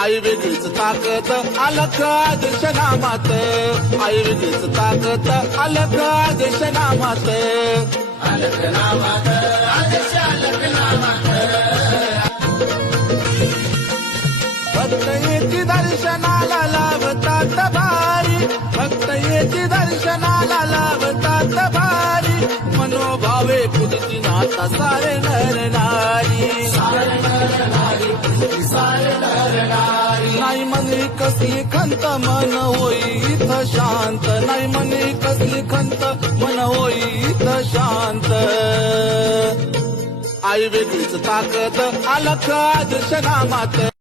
आई वेगळीच ताकद अलख आदेश नामात, आई वेगळीच ताकद अलख आदेश नामात, अलख नामात आदेश अलख नामात. भक्त येती दर्शनाला लावतात भारी, भक्त येती दर्शनाला लावतात भारी, मनोभावे पूजिती नाथा सारे नर नारी, सारे नर नारी पूजिती सारे नर नारी. नाही मनी कसली खंत मन होई इथं शांत, नाही मनी कसली खंत मन होई इथं शांत. आई वेगळीच ताकद अलख आदेश नामात.